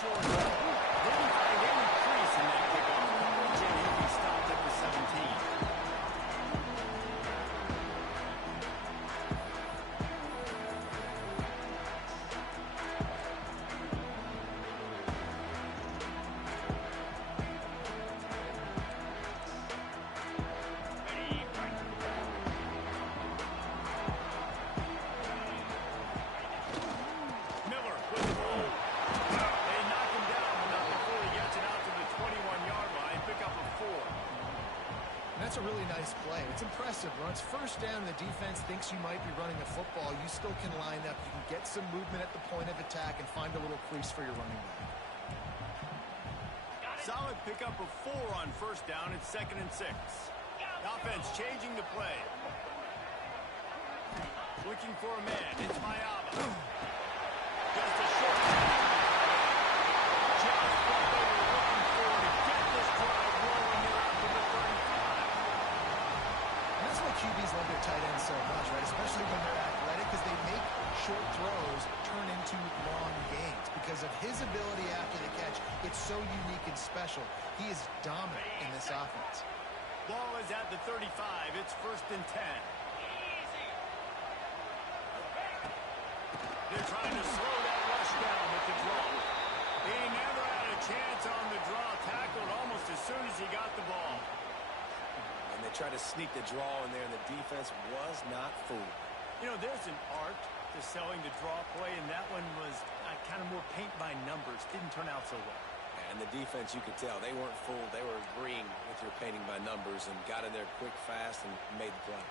short. Didn't find any crease in that kickoff. He stopped at the 17. That's a really nice play. It's impressive. When it's first down, the defense thinks you might be running a football. You still can line up. You can get some movement at the point of attack and find a little crease for your running back. Solid pickup of 4 on first down. It's 2nd and 6. Offense changing the play. Looking for a man. It's Mayaba. Just a short pass. Just what they were looking for to get this drive rolling here out to the 35. That's why QBs love their tight ends so much, right? Especially when they're athletic, because they make short throws turn into long gains. Because of his ability after the catch, it's so unique and special. He is dominant in this offense. Ball is at the 35. It's 1st and 10. They're trying to slow that rush down with the draw. He never had a chance on the draw. Tackled almost as soon as he got the ball. And they tried to sneak the draw in there, and the defense was not fooled. You know, there's an art to selling the draw play, and that one was kind of more paint by numbers. Didn't turn out so well. And the defense, you could tell, they weren't fooled. They were agreeing with your painting by numbers and got in there quick, fast, and made the play.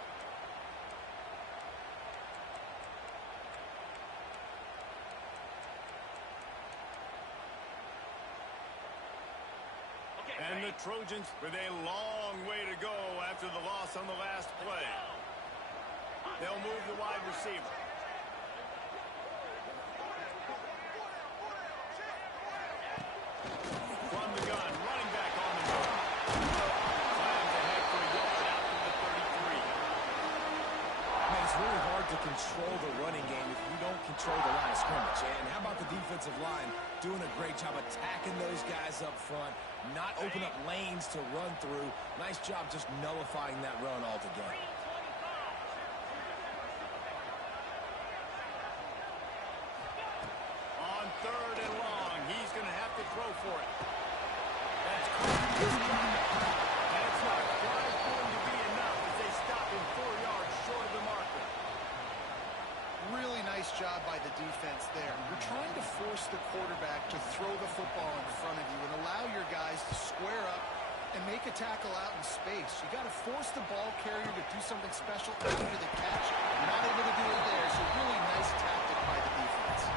And the Trojans with a long way to go after the loss on the last play. They'll move the wide receiver. From the gun, running back on the move. Slams ahead for a yard out to the 33. Man, it's really hard to control the running game if you don't control the line of scrimmage. And how about the defensive line doing a great job attacking those guys up front, not open up lanes to run through. Nice job just nullifying that run altogether. On 3rd and long, he's going to have to throw for it. That's and it's not quite going to be enough as they stop him 4 yards short of the marker. Really nice job by the defense there. You're trying to force the quarterback to throw the football in front of you and allow your guys to square up and make a tackle out in space. You got to force the ball carrier to do something special after the catch. You're not able to do it there, so really nice tactic by the defense.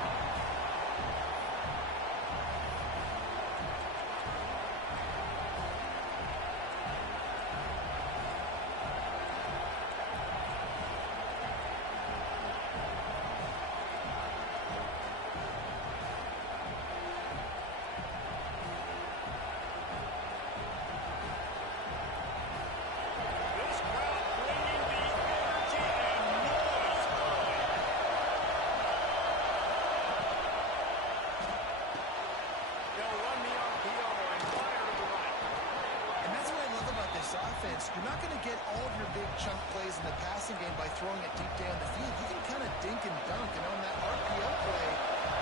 You're not going to get all of your big chunk plays in the passing game by throwing it deep down the field. You can kind of dink and dunk. And on that RPO play,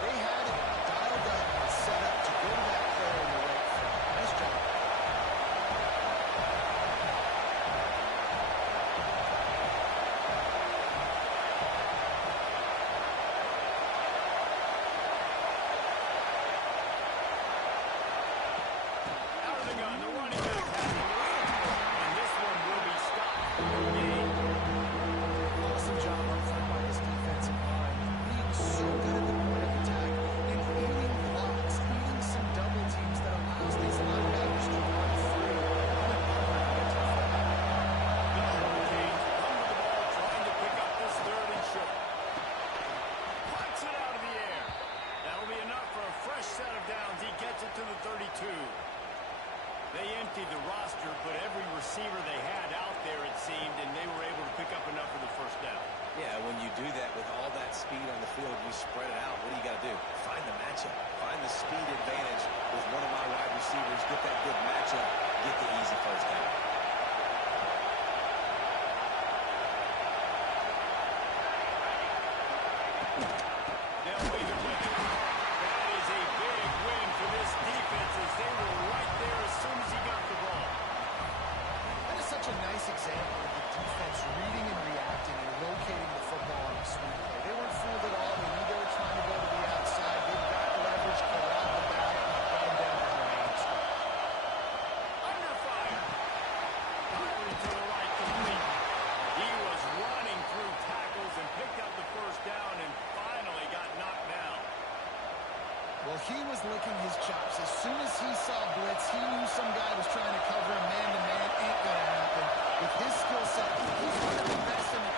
they had it dialed up and set up to go to that player in the right front. Nice job. Out of the gun, the running back has the lead. Awesome job up front by this defensive line. Being so good at the point of attack and eating blocks, eating some double teams that allows these linebackers to run free. The Hurricanes come to the ball trying to pick up this 3rd and short. Punts it out of the air. That'll be enough for a fresh set of downs. He gets it to the 32. They emptied the roster, but every receiver they had out there, it seemed, and they were able to pick up enough for the first down. Yeah, when you do that with all that speed on the field, you spread it out. What do you got to do? Find the matchup. Find the speed advantage with one of my wide receivers. Get that good matchup. Get the easy first down. They'll leave it with him. That is a big win for this defense as they were right there as soon as he got the ball. That is such a nice example of the defense reading and reacting and locating the football on a sweep play. They weren't fooled at all. They knew they were trying to go to the outside. They got leverage, corralled the back, and down the remaining score. Under fire. Firing to the right, complete. He was running through tackles and picked up the first down and finally got knocked down. Well, he was licking his chops. As soon as he saw blitz, he knew some guy was trying to cover him man-to-man. Ain't going to happen. With his skill set, he's one of the best in the...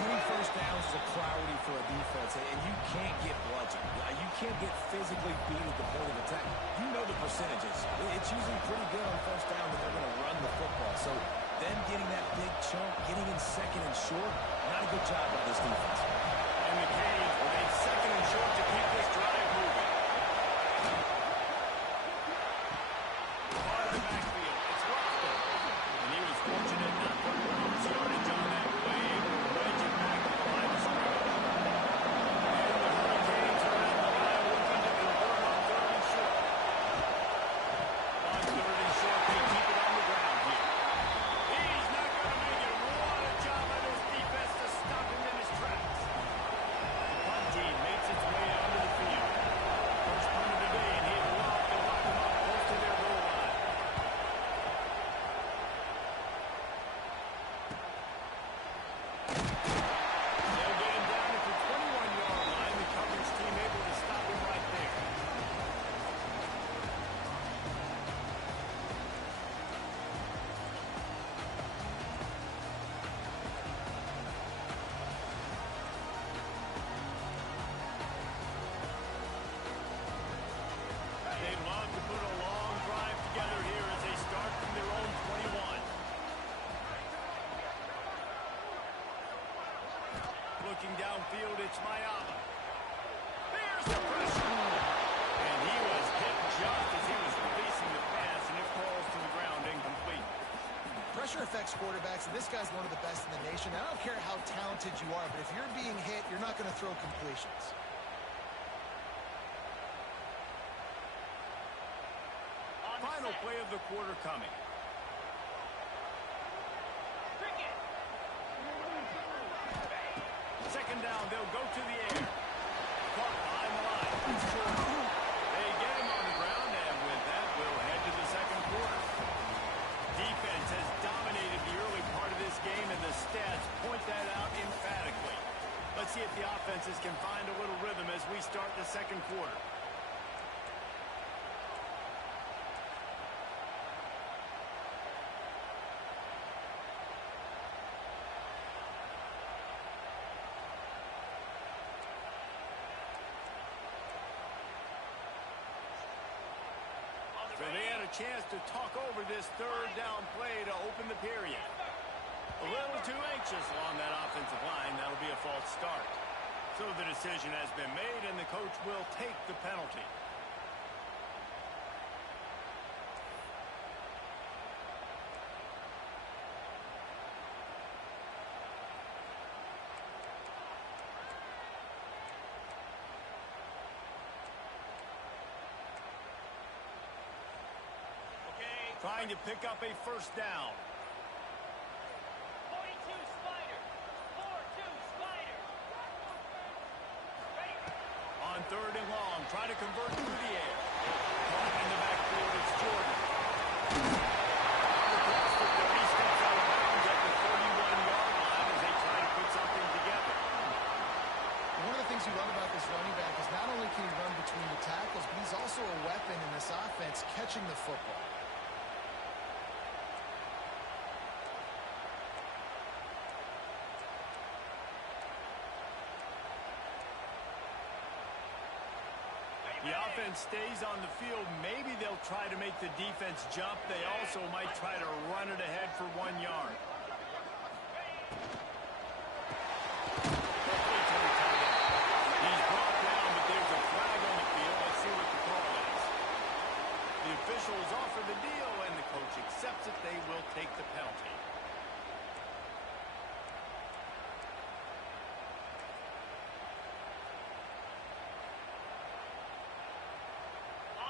Winning first downs is a priority for a defense, and you can't get bludgeoned. You can't get physically beat at the point of attack. You know the percentages. It's usually pretty good on first down that they're going to run the football. So them getting that big chunk, getting in second and short, not a good job by this defense. And the Canes played second and short to keep this drive moving. Part of the backfield, it's Roscoe. And he was fortunate not to lose yardage on that play, able to wedge it back to the line of scrimmage. And the Hurricanes are at the line looking to convert on third and short. On third and short, they keep it on the ground here. He's not going to make it. What a job by this defense to stop him in his tracks. The punt team makes its way onto the field. First punt of the day, and he'd love to lock him up close to their goal line. They'll get him down at the 21-yard line. The coverage team able to stop him right there. They'd love to put a long drive together here as they start from their own 21. Looking downfield, it's Ncaa. There's the pressure. And he was hit just as he was releasing the pass, and it falls to the ground incomplete. Pressure affects quarterbacks, and this guy's one of the best in the nation. I don't care how talented you are, but if you're being hit, you're not going to throw completions. Final play of the quarter coming. Second down, they'll go to the air. Caught behind the line. It's short. They get him on the ground, and with that, we'll head to the second quarter. Defense has dominated the early part of this game, and the stats point that out emphatically. Let's see if the offenses can find a little rhythm as we start the second quarter. So they had a chance to talk over this third down play to open the period. A little too anxious along that offensive line. That'll be a false start. So the decision has been made, and the coach will take the penalty. Trying to pick up a first down. 42 Spider. 4-2 Spider. Ready. On third and long, trying to convert through the air. Caught in the backfield, it's Jordan. Across the 30, steps out of bounds at the 31-yard line as they try to put something together. One of the things you love about this running back is not only can he run between the tackles, but he's also a weapon in this offense catching the football. The offense stays on the field. Maybe they'll try to make the defense jump. They also might try to run it ahead for 1 yard. He's brought down, but there's a flag on the field. Let's see what the call is. The officials offer the deal, and the coach accepts it. They will take the penalty.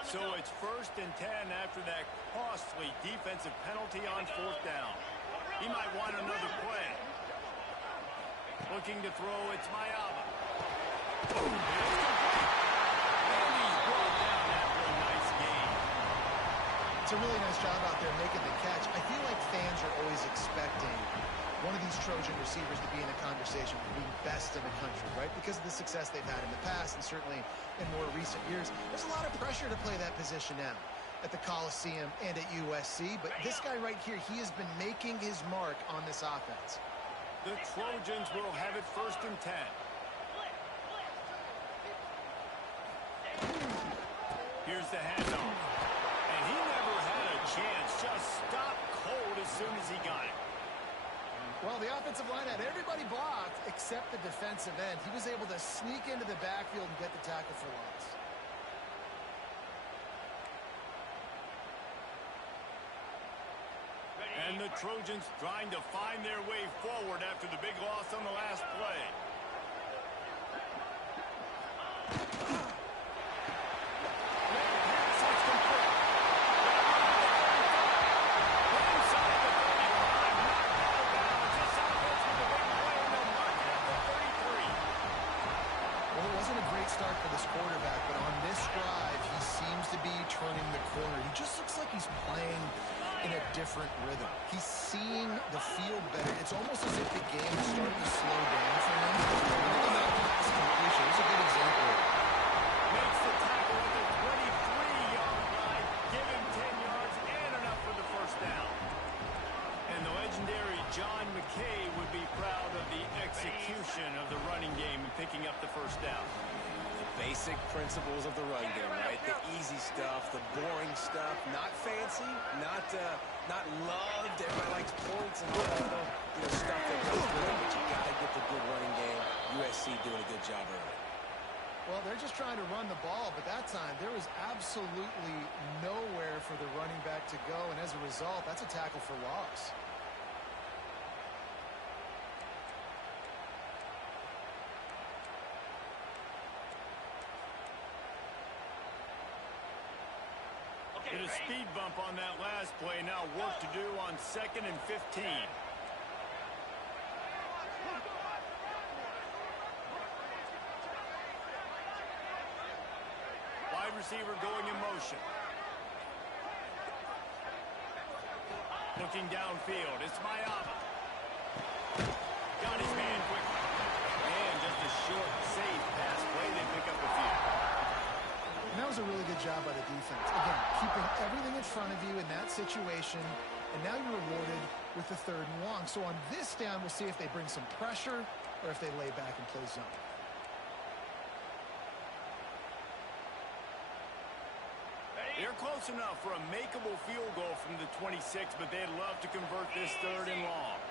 So it's 1st and 10 after that costly defensive penalty on 4th down. He might want another play. Looking to throw, it's Ncaa. And he's brought down after a nice game. It's a really nice job out there making the catch. I feel like fans are always expecting one of these Trojan receivers to be in a conversation for being best in the country, right? Because of the success they've had in the past and certainly in more recent years. There's a lot of pressure to play that position now at the Coliseum and at USC. But this guy right here, he has been making his mark on this offense. The Trojans will have it 1st and 10. Here's the handoff. And he never had a chance. Just stopped cold as soon as he got it. Well, the offensive line had everybody blocked except the defensive end. He was able to sneak into the backfield and get the tackle for loss. And the Trojans trying to find their way forward after the big loss on the last play. Start for this quarterback, but on this drive, he seems to be turning the corner. He just looks like he's playing in a different rhythm. He's seeing the field better. It's almost as if the game is starting to slow down for him. Pass completion is a good example. Makes the tackle at the 23-yard line. Give him 10 yards and enough for the 1st down. And the legendary John Ncaa would be proud of the execution of the running game and picking up the 1st down. Basic principles of the run game, right? The easy stuff, the boring stuff, not fancy, not loved. Everybody likes points and all the stuff that goes with it, but you got to get the good running game. USC doing a good job early. Well, they're just trying to run the ball, but that time there was absolutely nowhere for the running back to go, and as a result, that's a tackle for loss. Get a speed bump on that last play. Now work to do on 2nd and 15. Wide receiver going in motion. Looking downfield. It's Ncaa. Got his man quickly. And just a short, safe pass play. They pick up a few. And that was a really good job by the defense. Again, keeping everything in front of you in that situation, and now you're rewarded with the 3rd and long. So on this down, we'll see if they bring some pressure or if they lay back and play zone. They're close enough for a makeable field goal from the 26, but they'd love to convert this 3rd and long.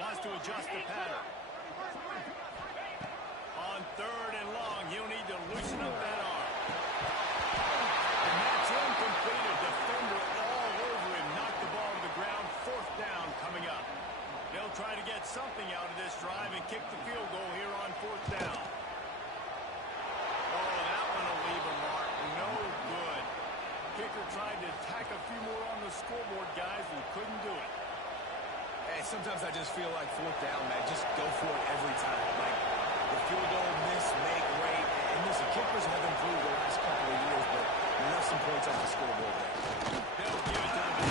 Wants to adjust the pattern. On 3rd and long, he'll need to loosen up that arm. And that's incomplete. A defender all over him. Knocked the ball to the ground. 4th down coming up. They'll try to get something out of this drive and kick the field goal here on 4th down. Oh, that one will leave a mark. No good. Kicker tried to tack a few more on the scoreboard, guys, and couldn't do it. Hey, sometimes I just feel like 4th down, man. Just go for it every time. Like, the field goal, miss, make, great. And listen, kickers have improved the last couple of years, but left some points off the scoreboard there. They'll give it to him.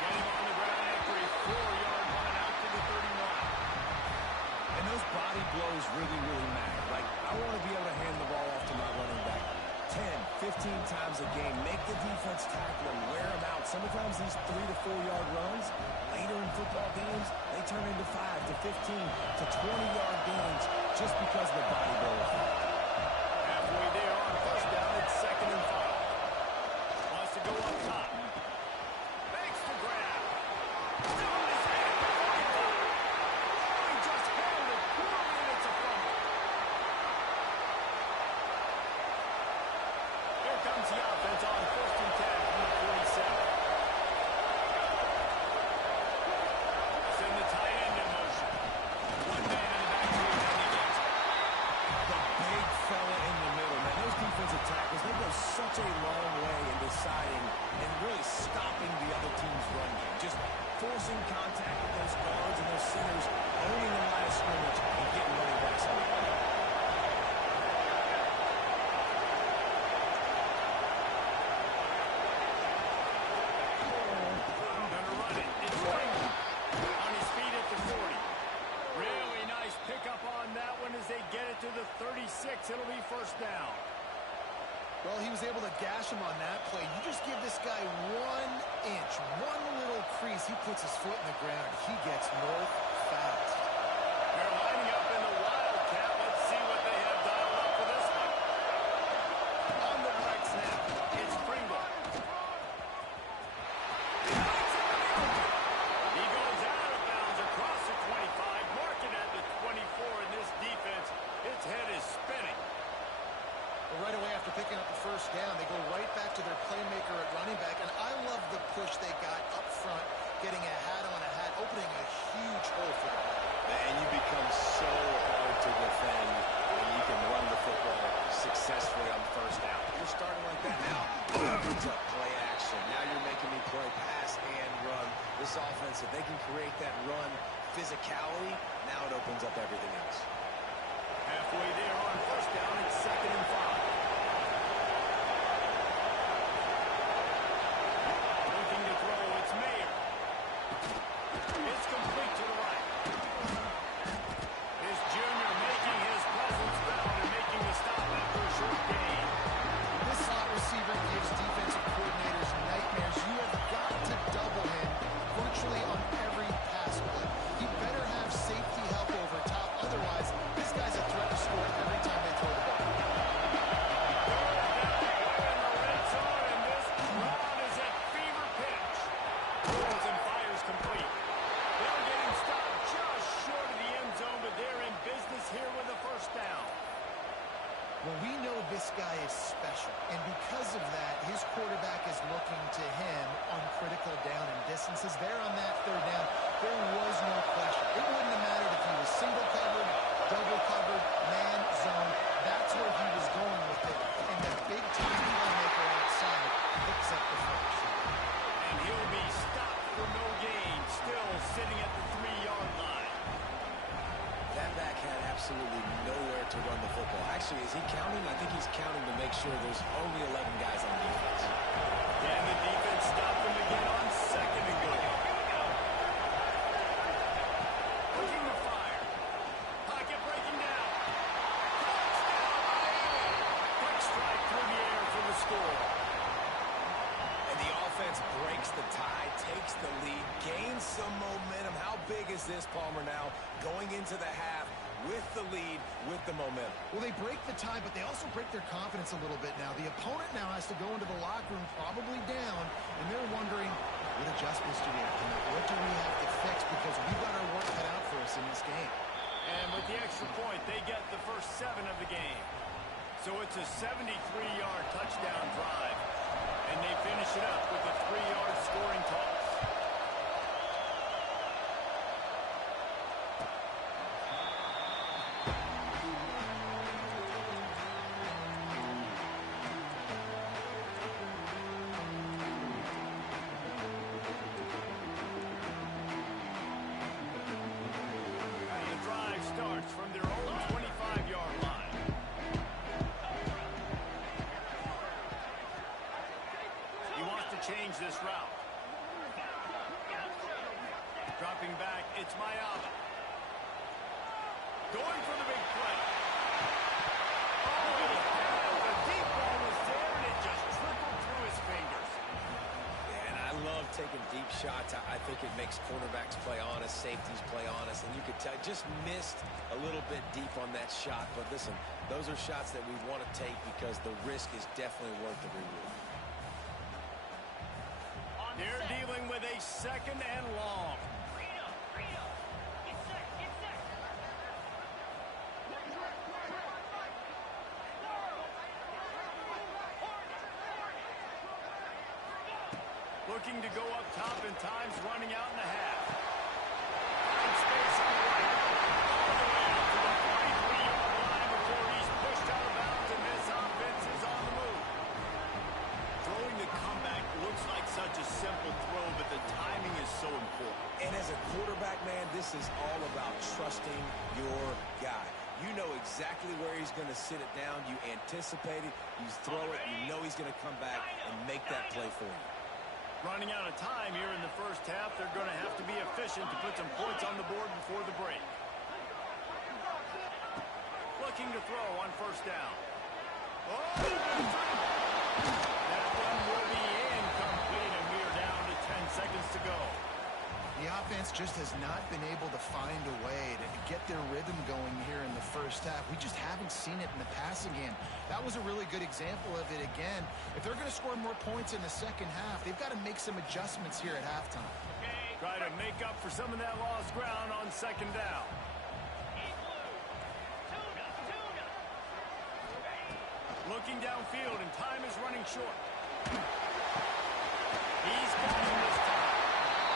Getting on the ground after a 4-yard run out to the 31. And those body blows really, really matter. Like, I want to be able to hand the ball off to my running back 10, 15 times a game. Make the defense tackle them, wear them out. Sometimes these 3 to 4 yard runs, later in football games, they turn into 5 to to 20-yard gains just because of the bodybuilder effect. Halfway there on first down, it's 2nd and 5. Wants to go up top. Makes the grab. Still in his hand. 45. Oh, he just held it poorly, and it's a fumble. Here comes the offense on 1st and 10 from the 47. Send the tight end in motion. One man in the backfield, and he gets it. The big fella in the middle, man. Those defensive tackles, they go such a long way in deciding and really stopping the other team's run game. Just forcing contact with those guards and those centers, owning the line of scrimmage, and getting running backs on the ground. Gonna run it. It's Pringle. On his feet at the 40. Really nice pickup on that one as they get it to the 36. It'll be 1st down. Well, he was able to gash him on that play. You just give this guy 1 inch, one little crease. He puts his foot in the ground. He gets north fast. They're lining up in the Wildcat. Let's see what they have dialed up for this one. On the right snap, it's Pringle. He goes out of bounds across the 25, marking at the 24 in this defense. Its head is spinning. Well, right away after picking up the 1st down, they go right back to their playmaker at running back. And I love the push they got up front, getting a hat on a hat, opening a huge hole for them. Man, you become so hard to defend when you can run the football successfully on 1st down. You're starting like that now. Opens up play action. Now you're making me play pass and run. This offense, if they can create that run physicality, now it opens up everything else. Halfway there on 1st down, it's 2nd and 5. Looking to throw, it's Mayer. It's complete to the right. This junior making his presence felt and making the stop after a short gain. This slot receiver gives defensive coordinators nightmares. You have got to double him virtually on every pass play. He better have safety help over top. Otherwise, this guy's a threat to score every time they throw the ball. Well, we know this guy is special, and because of that, his quarterback is looking to him on critical down and distances. There on that 3rd down, there was no question. It wouldn't have mattered if he was single covered, double covered, man zone. That's where he was going with it, and that big-time playmaker outside picks up the finish. And he'll be stopped for no gain, still sitting at the 3-yard line. That back had absolutely nowhere to run the football. Actually, is he counting? I think he's counting to make sure there's only 11 guys on defense. And the defense stopped him again on 2nd and goal. Looking to fire. Pocket breaking down. Touchdown, Miami. Quick strike through the air for the score. And the offense breaks the tie, takes the lead, gains some momentum. How big is this, Palmer, now? Going into the half with the lead, with the momentum. Well, they break the tie, but they also break their confidence a little bit now. The opponent now has to go into the locker room probably down, and they're wondering, what adjustments do we have to make? What do we have to fix? Because we've got our work cut out for us in this game. And with the extra point, they get the first 7 of the game. So it's a 73-yard touchdown drive. And they finish it up with a 3-yard scoring toss. Starts from their own 25-yard line. He wants to change this route. Dropping back, it's Ncaa. Going for the big play. Oh, he had it. The deep ball was there, and it just trickled through his fingers. And I love taking deep shots. I think it makes cornerbacks play honest, safeties play honest, and you could tell just missed a little bit deep on that shot. But listen, those are shots that we want to take because the risk is definitely worth the reward. They're dealing with a second and long. Get set, get set. Looking to go up top, and time's running out in the half. Finds space on the right. All the way out to the 43-yard line before he's pushed out of bounds, and this offense is on the move. Throwing the comeback looks like such a simple throw, but the timing is so important. And as a quarterback, man, this is all about trusting your guy. You know exactly where he's going to sit it down. You anticipate it. You throw it. You know he's going to come back and make that play for you. Running out of time here in the first half. They're going to have to be efficient to put some points on the board before the break. Looking to throw on first down. Oh, that one will be incomplete, and we are down to 10 seconds to go. The offense just has not been able to find a way to get their rhythm going here in the first half. We just haven't seen it in the passing game. That was a really good example of it again. If they're going to score more points in the second half, they've got to make some adjustments here at halftime. Try to make up for some of that lost ground on second down. Looking downfield, and time is running short. He's got him this time.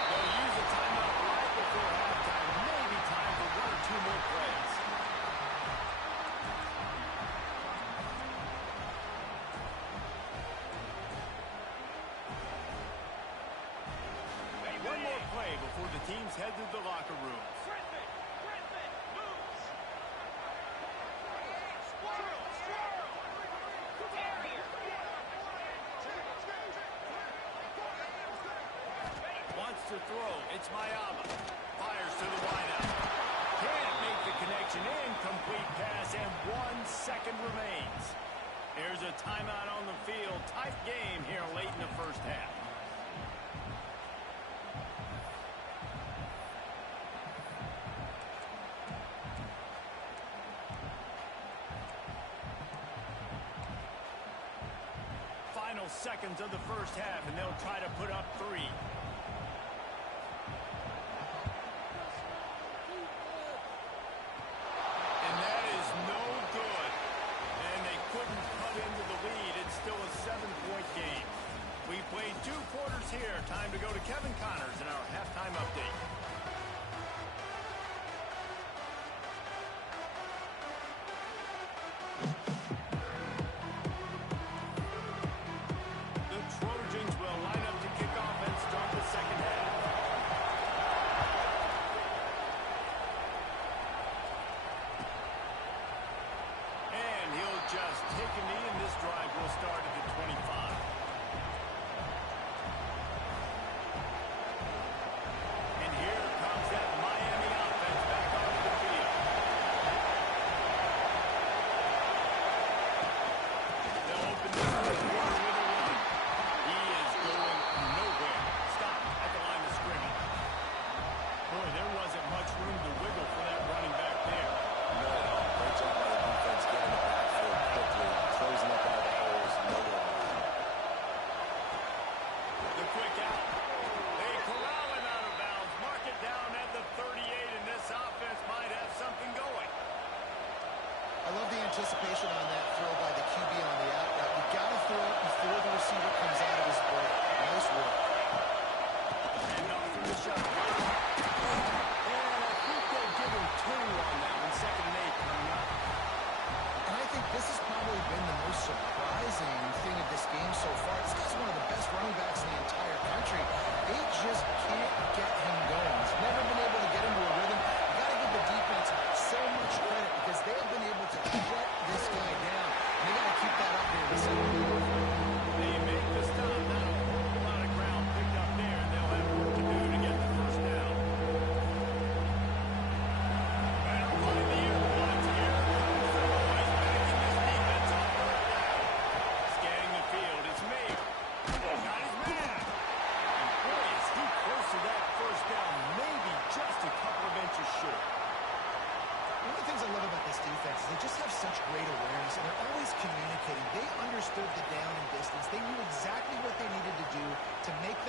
They'll use a timeout right before halftime. Maybe time for one or two more plays. One more play before the teams head to the locker room. Griffin, moves. Swirl. Carrier. Wants to throw. It's Ncaa. Fires to the wideout. Can't make the connection. Incomplete pass, and 1 second remains. There's a timeout on the field. Tight game here late in the first half. Final seconds of the first half, and they'll try to put up 3. And that is no good. And they couldn't cut into the lead. It's still a 7-point game. We played 2 quarters here. Time to go to Kevin Connors in our halftime update. The Trojans will line up to kick off and start the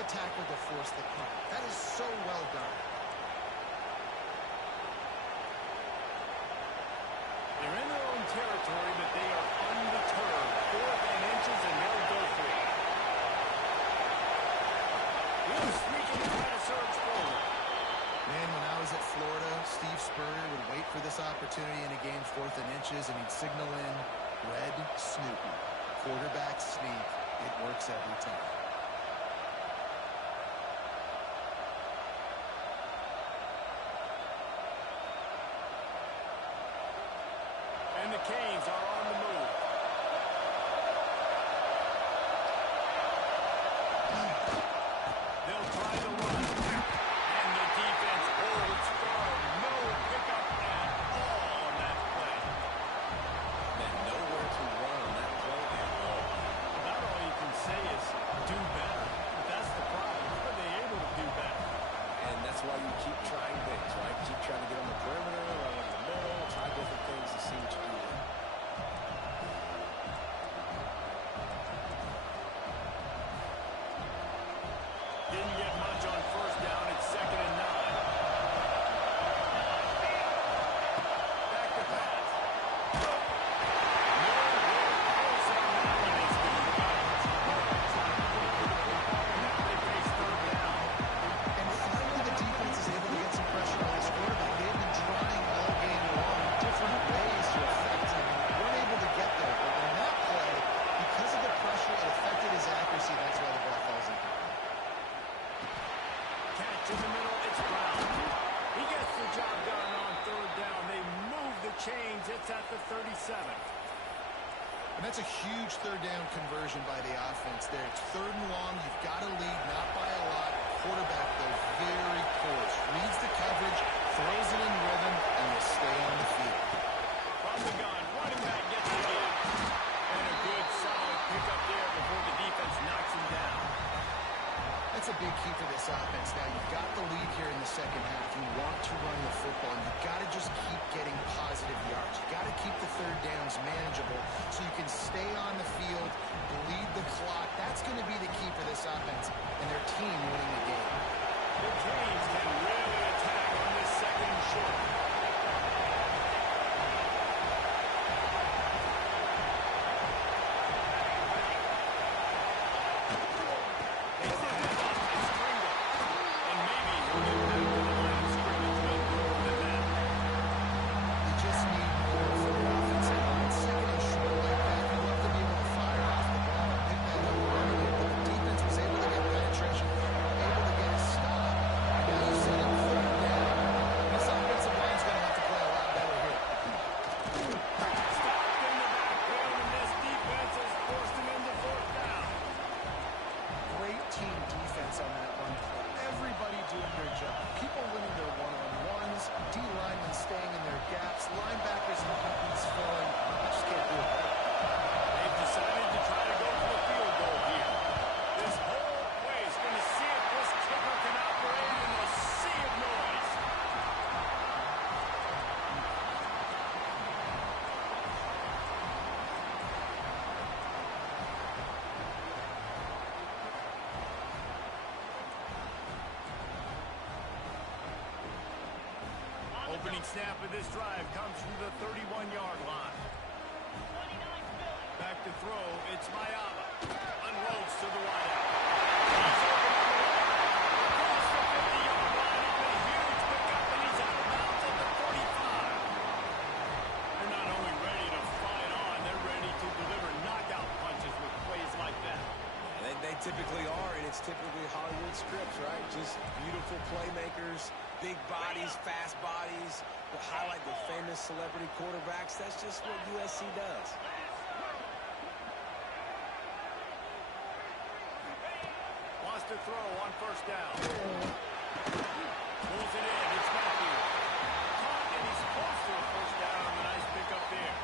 tackle to force the punt. That is so well done. They're in their own territory, but they are undeterred. 4th and inches, and they'll go for it. He'll sneak in and try to surge forward. Man, when I was at Florida, Steve Spurrier would wait for this opportunity in a game 4th and inches, and he'd signal in red Snoopy. Quarterback sneak. It works every time. And the Canes are on the move. They'll try to run. And the defense holds firm. No pickup at all on that play. And nowhere to run on that play at all. About all you can say is do better. But that's the problem. Are they able to do better? And that's why you keep trying things, right? Keep trying to get on the perimeter, run in the middle, try different things to see what you can do. Didn't get much on 1st down. It's 2nd and 9. Back to pass. Nowhere close on that one. It's good. Now they face 3rd down. And finally, the defense is able to get some pressure on this quarterback. They've been trying all game long different ways to affect him. Weren't able to get there. But in that play, because of the pressure, it affected his accuracy. That's why the ball falls in. Catch in the middle. It's Brown. He gets the job done on 3rd down. They move the chains. It's at the 37. And that's a huge 3rd down conversion by the offense there. It's 3rd and long. You've got to lead, not by a lot. Quarterback, though, very poised. Reads the coverage, throws it in rhythm, and will stay on the field. From the gun, running back gets it in. And a good, solid pickup there before the defense knocks him down. That's a big key for this offense. Now, you've got the lead here in the 2nd half. You want to run the football, and you've got to just keep getting positive yards. You've got to keep the 3rd downs manageable so you can stay on the field, bleed the clock. That's going to be the key for this offense and their team winning the game. The Canes can really attack on this 2nd and short. You just need more from the offensive line. 2nd and short like that, you love to be able to fire off the ball and pick that up running it. But the defense was able to get penetration, able to get a stop. Now you set up 3rd down. This offensive line's going to have to play a lot better here. Stopped in the backfield, and this defense has forced him into 4th down. Great team defense on that run play. Everybody doing their job. People winning their one-on-ones, D-linemen staying in their gaps, linebackers and DBs filling. I just can't do it better. They've decided to try to go for the field goal here. This whole play is going to see if this kicker can operate in a sea of noise. Opening snap of this drive comes from the 31-yard line. Back to throw, it's Ncaa. Unloads to the wideout. He's open on the right. Across the 50-yard line on a huge pickup, and he's out of bounds at the 45. They're not only ready to fight on, they're ready to deliver knockout punches with plays like that. They typically are, and it's typically Hollywood scripts, right? Just beautiful playmakers, big bodies, fast bodies, that highlight the famous celebrity quarterbacks. That's just what USC does. Wants to throw on 1st down. Pulls it in. It's Matthews. Caught, and he's close to a 1st down on the nice pickup there.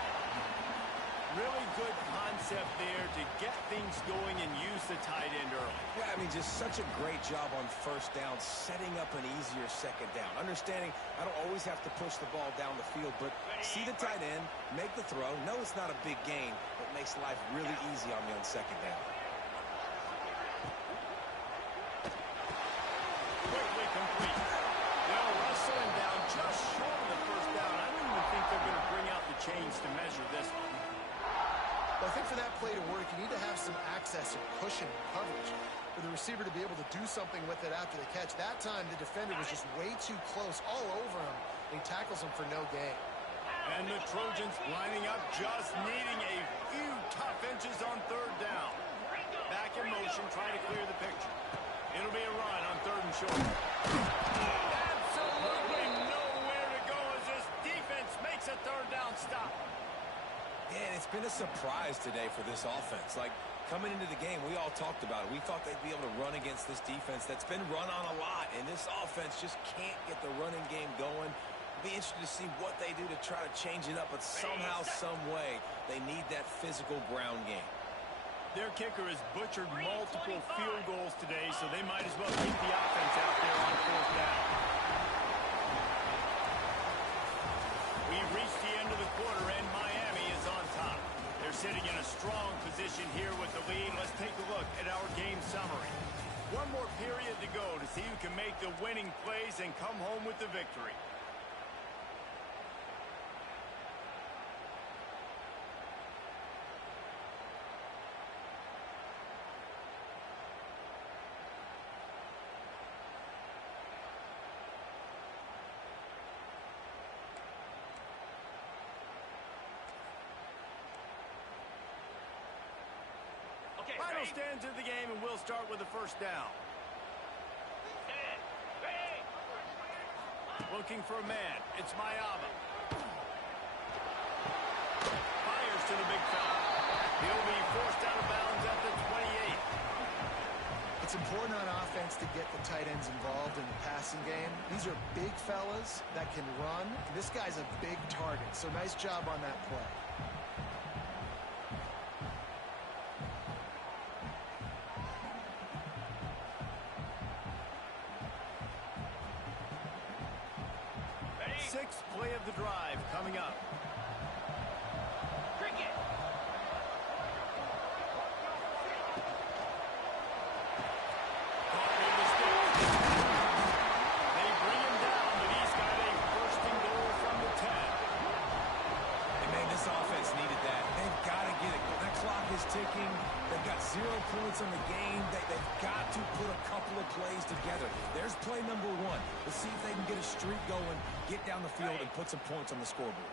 Really good concept there to get things going and use the tight end early. Yeah, I mean, just such a great job on 1st down, setting up an easier 2nd down. Understanding I don't always have to push the ball down the field, but see the tight end, make the throw. No, it's not a big gain, but makes life really easy on me on 2nd down. play to work, you need to have some access and cushion and coverage for the receiver to be able to do something with it after the catch. That time, the defender was just way too close, all over him, and he tackles him for no gain. And the Trojans lining up, just needing a few tough inches on third down. Back in motion, trying to clear the picture. It'll be a run on third and short. Absolutely nowhere to go as this defense makes a third down stop. Yeah, and it's been a surprise today for this offense. Like, coming into the game, we all talked about it. We thought they'd be able to run against this defense that's been run on a lot, and this offense just can't get the running game going. Be interested to see what they do to try to change it up, but somehow, some way, they need that physical ground game. Their kicker has butchered multiple field goals today, so they might as well keep the offense out there on fourth down. We've reached the end of the quarter, and Miami is on top. They're sitting in a strong position here with the lead. Let's take a look at our game summary. One more period to go to see who can make the winning plays and come home with the victory. Okay, Final ready? stands of the game, and we'll start with the first down. Set. Ready. Looking for a man. It's Mayaba. Fires to the big fella. He'll be forced out of bounds at the 28. It's important on offense to get the tight ends involved in the passing game. These are big fellas that can run. This guy's a big target, so nice job on that play. Ready? Sixth play of the drive coming up. Cricket. Caught with the stick. They bring him down, but he's got a first and goal from the 10. And, man, this offense needed that. They've got to get it. That clock is ticking. They've got 0 points on the game. They've got to put a couple of plays together. There's play number 1. Let's see if they can get a streak going, get down the field, and put some points on the scoreboard.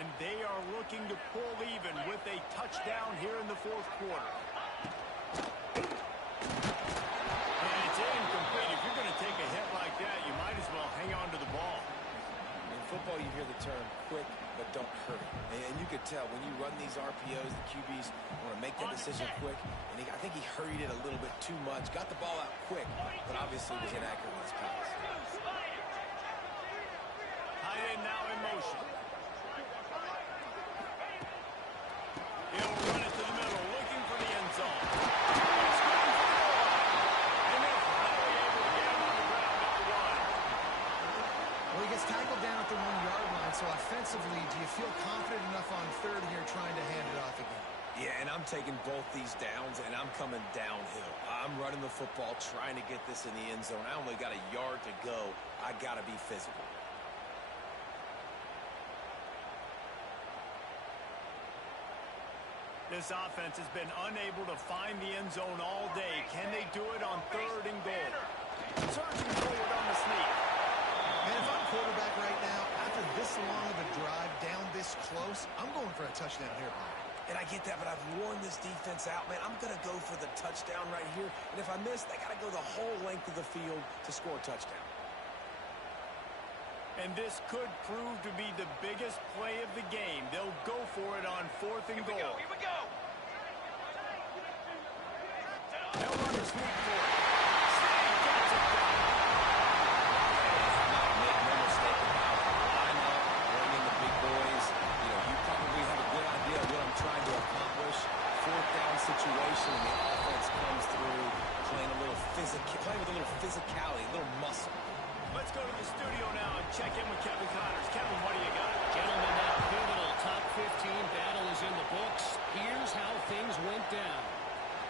And they are looking to pull even with a touchdown here in the fourth quarter. And it's incomplete. If you're going to take a hit like that, you might as well hang on to the ball. In football, you hear the term quick, but don't hurry. And you could tell when you run these RPOs, the QBs want to make that decision quick. And I think he hurried it a little bit too much. Got the ball out quick, but obviously was inaccurate with his pass. Tight end now in motion. He'll run it to the middle, looking for the end zone. It's going for the goal. And they're finally able to get him on the ground at the 1. Well, he gets tackled down at the 1-yard line, so offensively, do you feel confident enough on third here trying to hand it off again? Yeah, and I'm taking both these downs, and I'm coming downhill. I'm running the football, trying to get this in the end zone. I only got a yard to go. I got to be physical. This offense has been unable to find the end zone all day. Can they do it on third and goal? Surging forward on the sneak. Man, if I'm quarterback right now, after this long of a drive down this close, I'm going for a touchdown here. And I get that, but I've worn this defense out, man. I'm going to go for the touchdown right here. And if I miss, they got to go the whole length of the field to score a touchdown. And this could prove to be the biggest play of the game. They'll go for it on fourth and goal. Here we go. They'll run the sneak for it. Sneak gets it done. Make no mistake about it. Line up, bring in the big boys. You know, you probably have a good idea of what I'm trying to accomplish. Fourth down situation, and the offense comes through playing with a little physicality, a little muscle. Let's go to the studio now and check in with Kevin Connors. Kevin, what do you got? Gentlemen, that pivotal top 15 battle is in the books. Here's how things went down.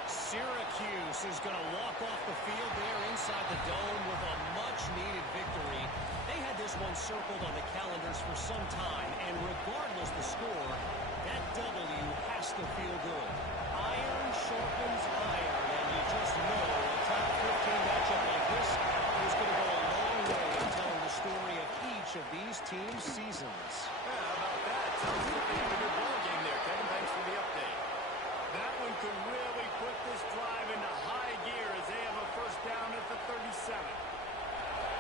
Syracuse is going to walk off the field there inside the dome with a much-needed victory. They had this one circled on the calendars for some time, and regardless the score, that W has to feel good. iron sharpens iron, and you just know a top 15 matchup like this is going to go a long way in telling the story of each of these teams' seasons. Yeah, how about that? Sounds like they have a good ball game there, Kevin. Thanks for the update. That one could really put this drive into high gear as they have a first down at the 37.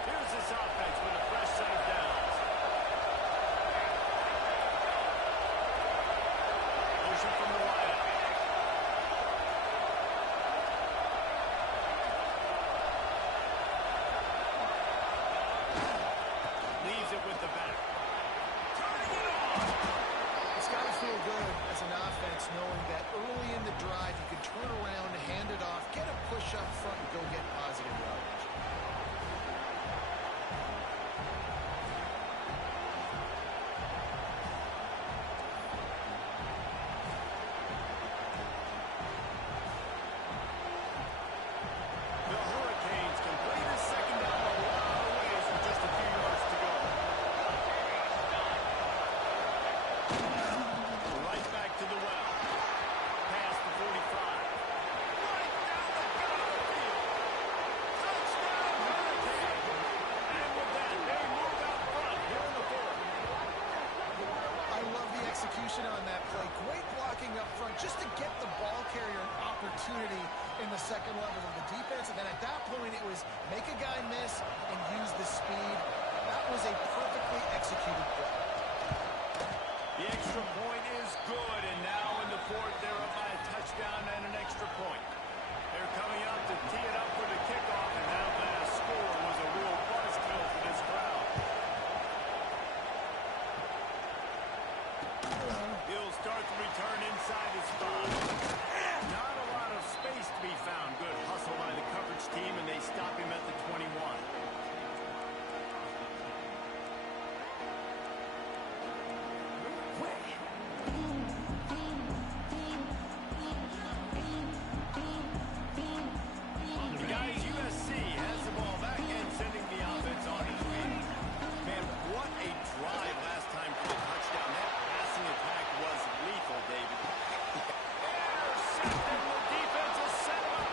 Here's this offense with a fresh set of downs. Motion from the wideout. Leaves it with the back. Turning it on. It's got to feel good as an offense knowing that early in the drive you can turn around, hand it off, get a push up front, and go get positive yardage. The Hurricanes can play this second down a lot of ways with just a few yards to go. Right back to the well. Past the 45. Right down the gut of the field. Touchdown, Hurricanes. And with that, they move out front here in the fourth. I love the execution on that play. Great blocking up front just to get the ball carrier an opportunity in the second level of the defense. And then at that point, it was make a guy miss and use the speed. That was a perfectly executed play. The extra point is good, and now in the fourth, they're up by a touchdown and an extra point. They're coming up to tee it up for the kickoff, and that last score was a real buzzkill for this crowd. He'll start the return inside his spot. Not a lot of space to be found. Good hustle by the coverage team, and they stop him at the 21. The guys, USC has the ball back and sending the offense on his feet. Man, what a drive last time for a touchdown. That passing attack was lethal, David. Intercepted. The defense has set him up.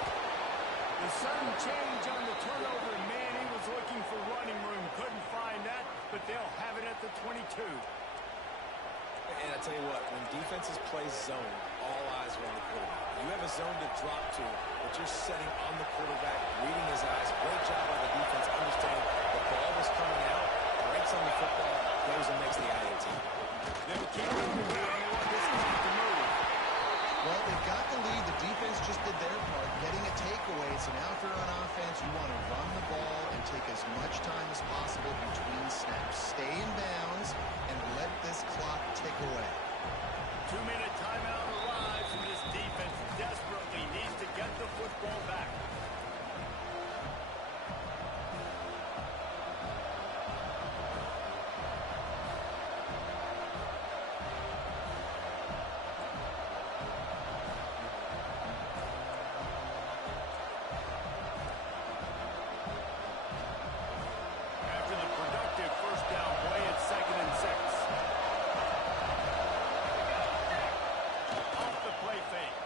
The sudden change on the turnover, and man, he was looking for running room. Couldn't find that, but they'll have it at the 22. And I tell you what, when defenses play zone, all eyes are on the quarterback. You have a zone to drop to, but you're setting on the quarterback, reading his eyes. Great job by the defense, understanding the ball was coming out, breaks on the football, goes and makes the INT. They'll keep moving. They want this clock to move. Well, they've got the lead. The defense just did their part, getting a takeaway. So now if you're on offense, you want to run the ball and take as much time as possible between snaps. Stay in bounds and let this clock tick away. 2-minute timeout arrives, and this defense desperately needs to get the football back. After the productive first down play, it's 2nd and 6. Off the play fake.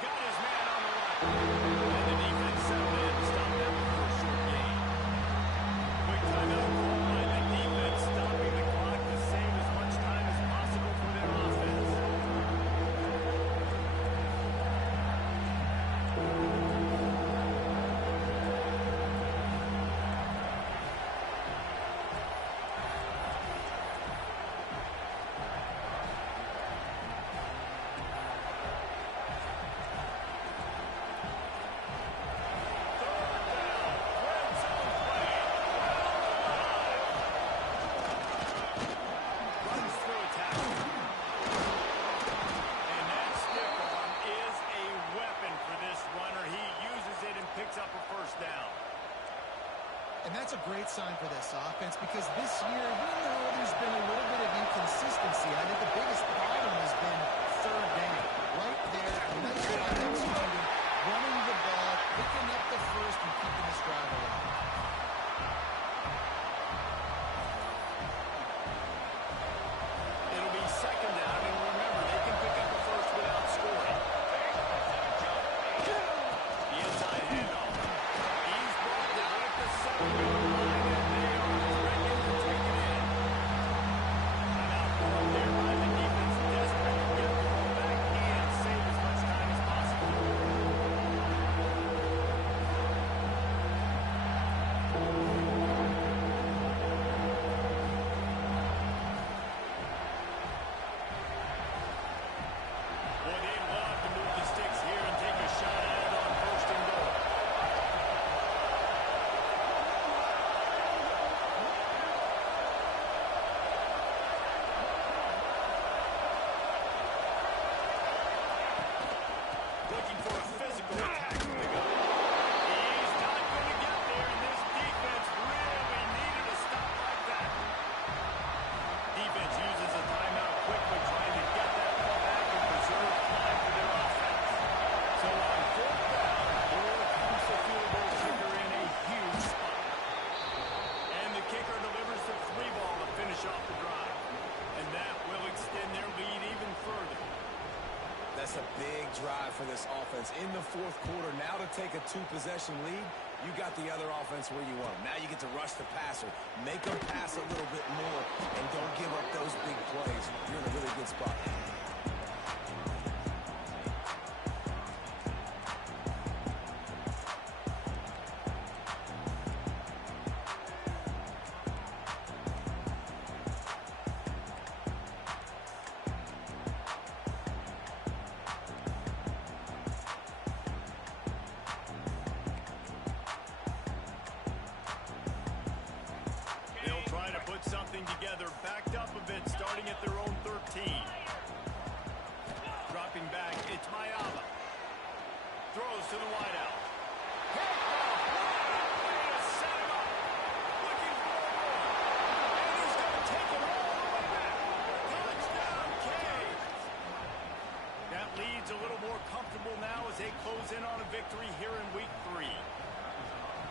Got his man on the right. And the defense settled in to stop that for a short gain. Quick timeout called by the defense, stopping the clock to save as much time as possible for their offense. Runs through a tackle. And that stiff arm is a weapon for this runner. He uses it and picks up a first down. And that's a great sign for this offense because this year, we know there's been a little bit of inconsistency. I think the biggest problem has been third down. Right there, nice job executing, running the ball, picking up the first, and keeping this drive alive. It'll be second down, and remember, they can pick up drive for this offense in the fourth quarter. Now to take a two-possession lead, you got the other offense where you want them. Now you get to rush the passer, make them pass a little bit more, and don't give up those big plays. You're in a really good spot. Something together, backed up a bit, starting at their own 13. Dropping back, it's Ncaa. Throws to the wideout. Way to set him up. Looking for more. And he's going to take it all the way back. Touchdown, Canes. That lead's a little more comfortable now as they close in on a victory here in week 3.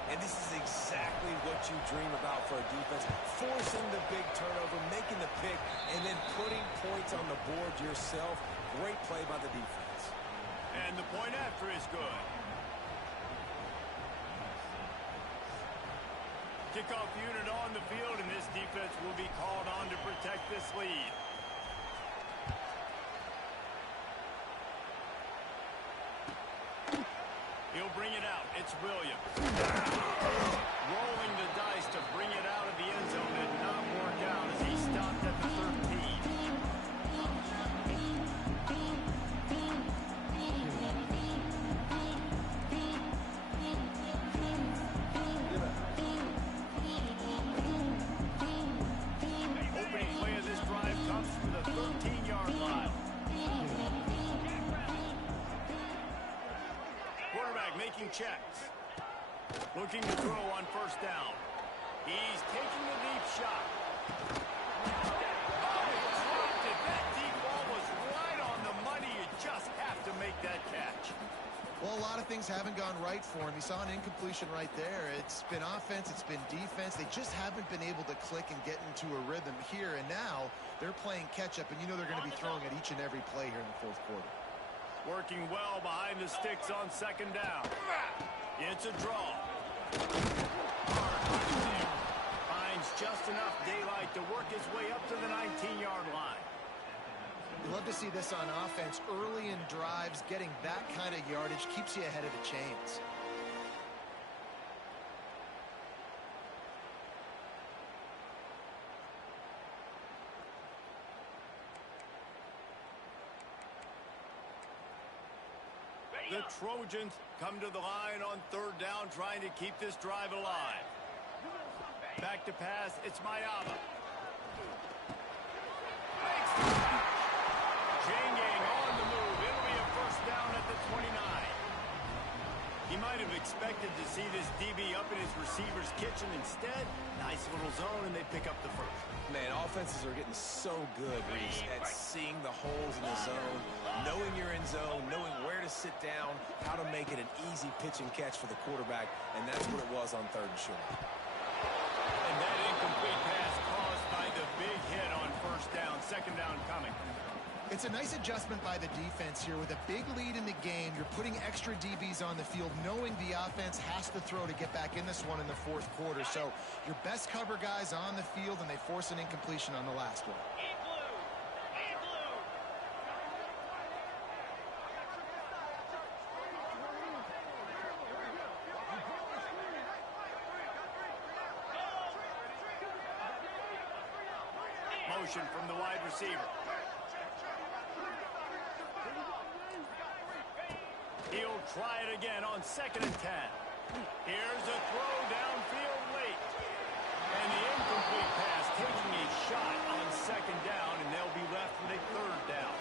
And this is exactly what you dream about for a defense. Forcing the big turnover, making the pick, and then putting points on the board yourself. Great play by the defense. And the point after is good. Kickoff unit on the field, and this defense will be called on to protect this lead. He'll bring it out. It's Williams. Rolling the dice to bring it out of the end zone did not work out as he stopped at the 13. Opening play of this drive comes from the 13-yard line. Quarterback making checks. Looking to throw on first down. He's taking the deep shot. Oh, he dropped it. That deep ball was right on the money. You just have to make that catch. Well, a lot of things haven't gone right for him. He saw an incompletion right there. It's been offense, it's been defense. They just haven't been able to click and get into a rhythm here. And now they're playing catch-up, and you know they're going to be throwing at each and every play here in the fourth quarter. Working well behind the sticks on second down. It's a draw. Finds just enough daylight to work his way up to the 19-yard line. You love to see this on offense. Early in drives, getting that kind of yardage keeps you ahead of the chains. The Trojans come to the line on third down, trying to keep this drive alive. Back to pass, it's Ncaa. Chain gang on the move. It'll be a first down at the 29. He might have expected to see this DB up in his receiver's kitchen. Instead, nice little zone, and they pick up the first. Man, offenses are getting so good, Reese, at seeing the holes in the zone, knowing you're in zone, knowing where to sit down, how to make it an easy pitch and catch for the quarterback, and that's what it was on third and short. And that incomplete pass caused by the big hit on first down. Second down coming. It's a nice adjustment by the defense here. With a big lead in the game, you're putting extra DBs on the field, knowing the offense has to throw to get back in this one in the fourth quarter. So your best cover guys on the field, and they force an incompletion on the last one. Motion from the wide receiver. He'll try it again on 2nd and 10. Here's a throw downfield late. And the incomplete pass taking a shot on 2nd down, and they'll be left with a 3rd down.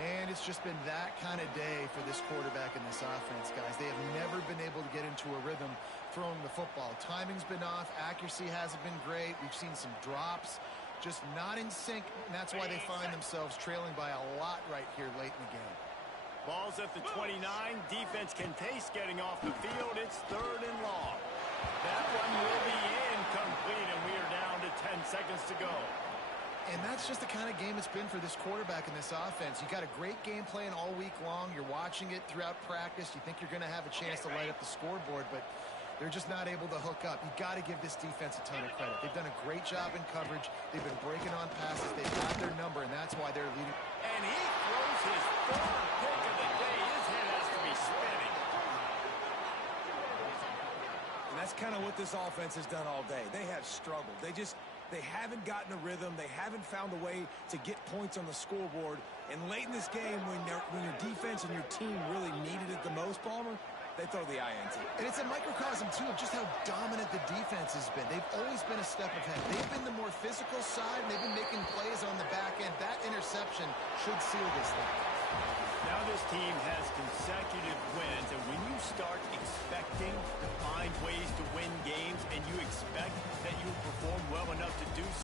And it's just been that kind of day for this quarterback and this offense, guys. They have never been able to get into a rhythm throwing the football. Timing's been off. Accuracy hasn't been great. We've seen some drops. Just not in sync, and that's why they find themselves trailing by a lot right here late in the game. Ball's at the 29. Defense can taste getting off the field. It's 3rd and long. That one will be incomplete, and we are down to 10 seconds to go. And that's just the kind of game it's been for this quarterback and this offense. You got a great game plan all week long. You're watching it throughout practice. You think you're going to have a chance to light up the scoreboard, but they're just not able to hook up. You got to give this defense a ton of credit. They've done a great job in coverage. They've been breaking on passes. They've got their number, and that's why they're leading. And he throws his third pick of the day. His head has to be spinning. And that's kind of what this offense has done all day. They have struggled. They haven't gotten a rhythm. They haven't found a way to get points on the scoreboard. And late in this game, when your defense and your team really needed it the most, Palmer, they throw the INT. And it's a microcosm, too, of just how dominant the defense has been. They've always been a step ahead. They've been the more physical side, and they've been making plays on the back end. That interception should seal this thing. Now this team has consecutive wins, and when you start expecting to find ways to win games and you expect that you perform well enough to do so,